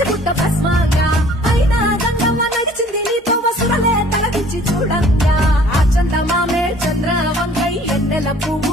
పసిపుట్ట భస్మంగా అయినా గంగమ్మ నడిచింది నీతో వసురలే తలదించి చూడంగా ఆ చందమామే చంద్రవంకై ఎన్నెల పువ్వు